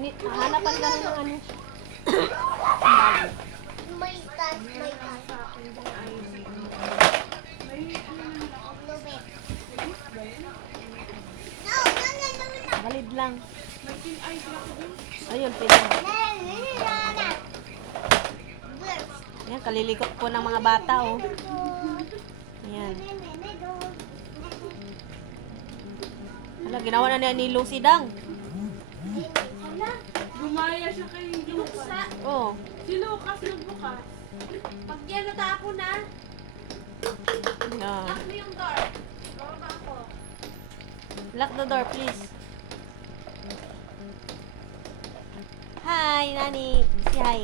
Hanapan ka ng ano. Bago. May tas, may tas. Lubit. No, no, no, no, no. Valid lang. May tin ay black din. Ayun, pinag. Nana. Ayan, kalilikot po ng mga bata, oh. Ayan. Hala, ginawa na ni Lucy Dang. Gumaya siya kay Lucas. Oh. Si Lucas nagbukas. Pag yan natapo na, Yeah. lock mo yung door. Baba ako. Lock the door, please. Hi, Nani. Say hi.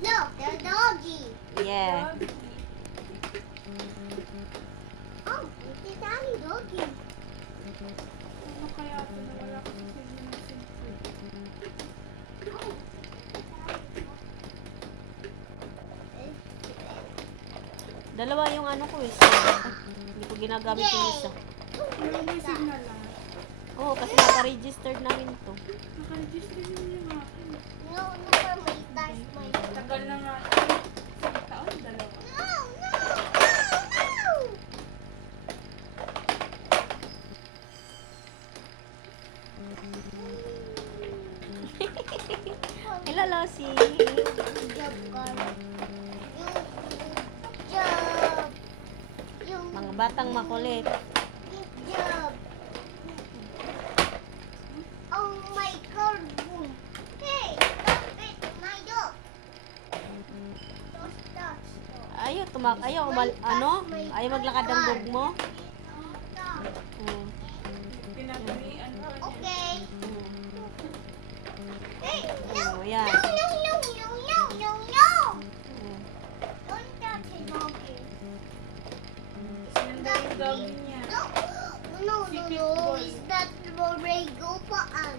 Look, the doggy. Yeah. Oh, it's a tiny doggy. Ano kaya ito na wala ko sa sila ng simple? Dalawa yung ano ko, eh. Hindi ko ginagamit yung isa. Pero may signal lang. Oo, kasi naka-registered namin to. Nakaregister yun yung akin. No, no, for my tas, my tas. Tagal na nga. Isang taon, dalawa. No, no, no, no. Hello, Lucy. Good job, Carl. Good job. Yung Mga batang makulit. good job. Oh my God, boom. Hey, stop it, my dog. Stop. Ayaw maglakad ng dog mo. Stop. Hmm. Pinagrian ko. Okay. Hmm. Hey, no, Oh, yan. no, no, no, no, no, no, no. Hmm. Don't touch the doggy. Sinanda yung doggy niya. No, no, no, no. Is that Borrego paan?